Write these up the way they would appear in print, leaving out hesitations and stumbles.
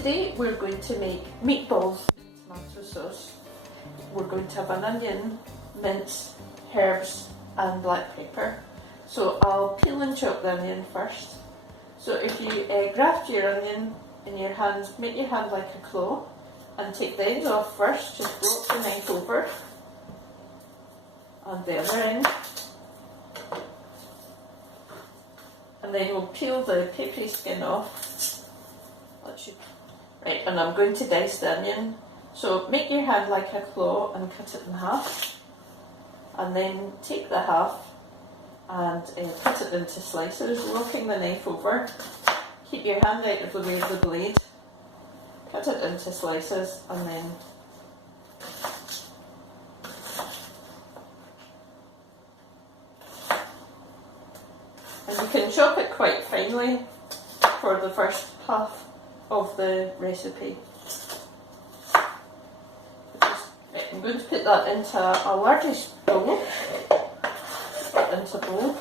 today we're going to make meatballs in tomato sauce. We're going to have an onion, mince, herbs and black pepper. So I'll peel and chop the onion first. So if you graft your onion in your hands, make your hand like a claw and take the ends off first, just blow the knife over and the other end. And then we'll peel the papery skin off. Right, and I'm going to dice the onion. So make your hand like a claw and cut it in half. And then take the half and cut it into slices, locking the knife over. Keep your hand out of the way of the blade. Cut it into slices and then you can chop it quite finely for the first half of the recipe. Right, I'm going to put that into a largish bowl. Into a bowl.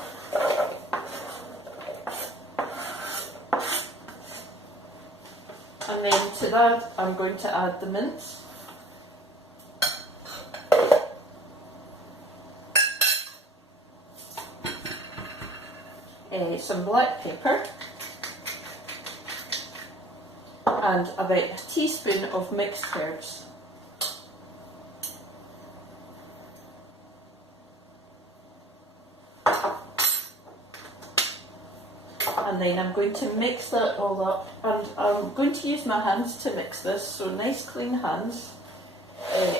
And then to that I'm going to add the mince. Some black pepper and about a teaspoon of mixed herbs. And then I'm going to mix that all up, and I'm going to use my hands to mix this, so nice clean hands,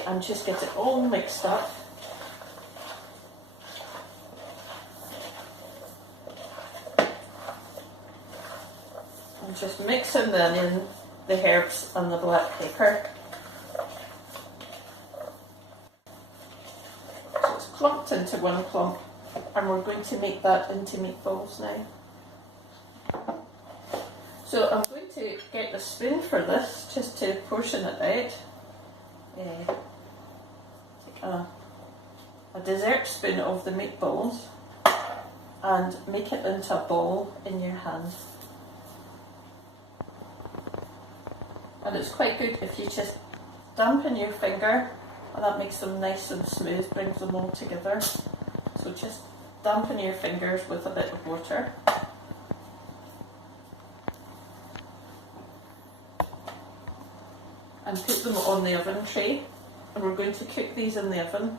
and just get it all mixed up. And just mixing the onion, the herbs and the black pepper. So it's clumped into one clump, and we're going to make that into meatballs now. So I'm going to get the spoon for this, just to portion it out. Take a dessert spoon of the meatballs and make it into a ball in your hand. And it's quite good if you just dampen your finger, and that makes them nice and smooth, brings them all together. So just dampen your fingers with a bit of water. And put them on the oven tray, and we're going to cook these in the oven.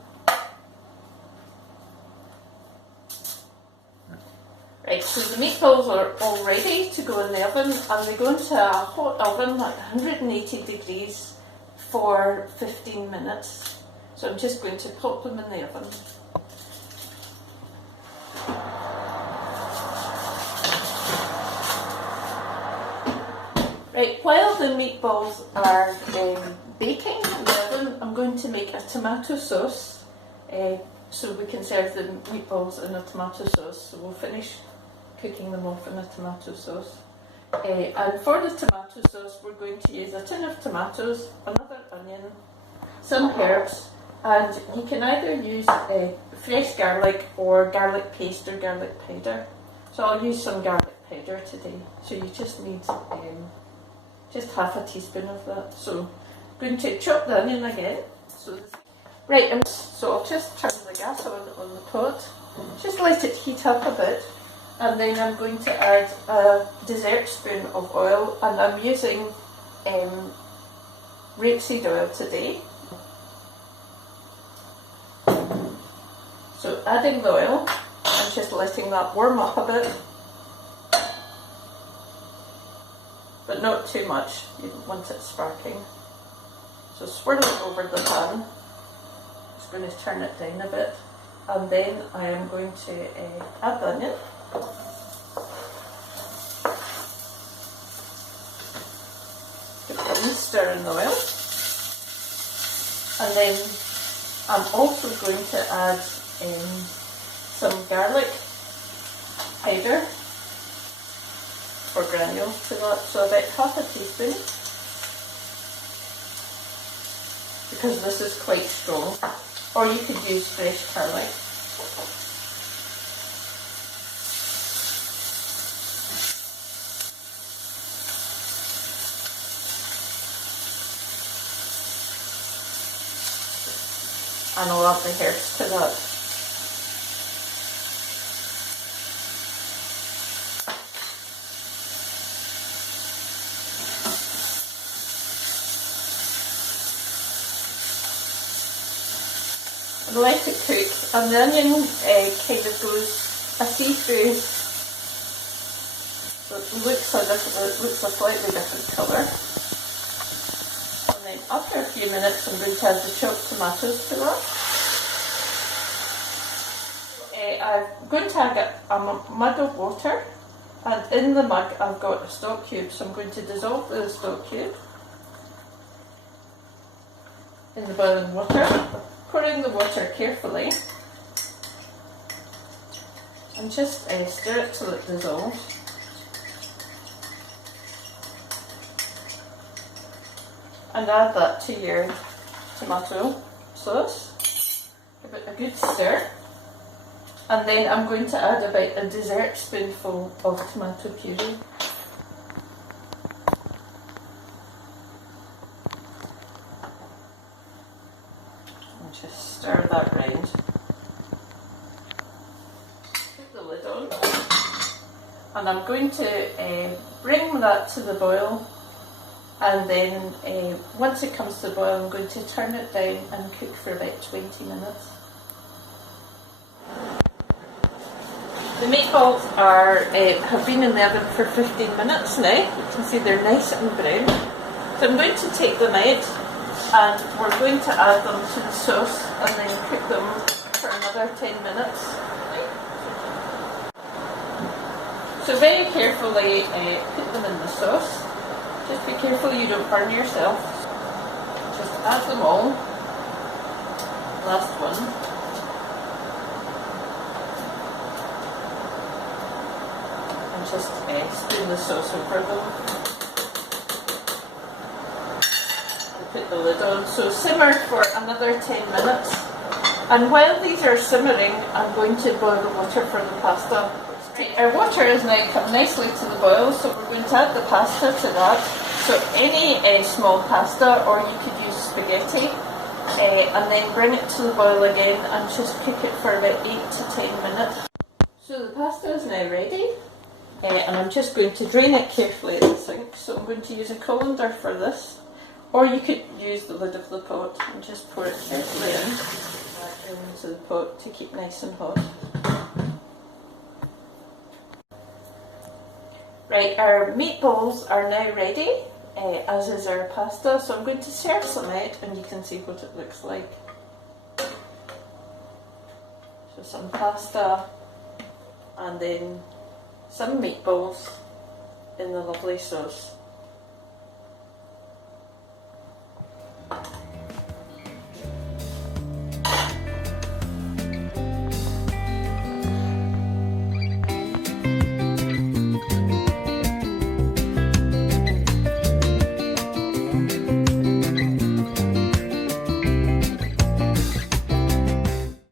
Right, so the meatballs are all ready to go in the oven, and they go into a hot oven at 180 degrees for 15 minutes. So I'm just going to pop them in the oven. Right, while the meatballs are baking in the oven, I'm going to make a tomato sauce, so we can serve the meatballs in a tomato sauce. So we'll finish cooking them off in a tomato sauce. And for the tomato sauce, we're going to use a tin of tomatoes, another onion, some herbs, and you can either use fresh garlic or garlic paste or garlic powder. So I'll use some garlic powder today. So you just need just half a teaspoon of that. So I'm going to chop the onion again. Right, so I'll just turn the gas on the pot, just let it heat up a bit, and then I'm going to add a dessert spoon of oil, and I'm using rapeseed oil today. So adding the oil and just letting that warm up a bit, but not too much, you don't want it sparking. So swirl it over the pan, just going to turn it down a bit, and then I am going to add the onion. Give it a stir in the oil, and then I'm also going to add some garlic powder or granules to that, so about half a teaspoon, because this is quite strong, or you could use fresh garlic. and I'll add the herbs to that. And let it cook, and the onion kind of goes a see-through, so it looks a slightly different colour. And then after a few minutes I'm going to add the chopped tomatoes to that. I'm going to add a mug of water, and in the mug I've got a stock cube, so I'm going to dissolve the stock cube in the boiling water. Pour in the water carefully and just stir it till it dissolves. And add that to your tomato sauce. Give it a good stir. And then I'm going to add about a dessert spoonful of tomato puree. Just stir that round. Put the lid on, and I'm going to bring that to the boil, and then once it comes to the boil I'm going to turn it down and cook for about 20 minutes. The meatballs have been in the oven for 15 minutes now. You can see they're nice and brown. So I'm going to take them out, and we're going to add them to the sauce and then cook them for another 10 minutes. So very carefully put them in the sauce. Just be careful you don't burn yourself. Just add them all. Last one. And just spoon the sauce over them. Put the lid on, so simmer for another 10 minutes, and while these are simmering I'm going to boil the water for the pasta. Our water has now come nicely to the boil, so we're going to add the pasta to that. So any small pasta, or you could use spaghetti, and then bring it to the boil again and just cook it for about 8 to 10 minutes. So the pasta is now ready, and I'm just going to drain it carefully in the sink, so I'm going to use a colander for this. Or you could use the lid of the pot and just pour it carefully into the pot to keep nice and hot. Right, our meatballs are now ready, as is our pasta, so I'm going to serve some out and you can see what it looks like. So some pasta and then some meatballs in the lovely sauce.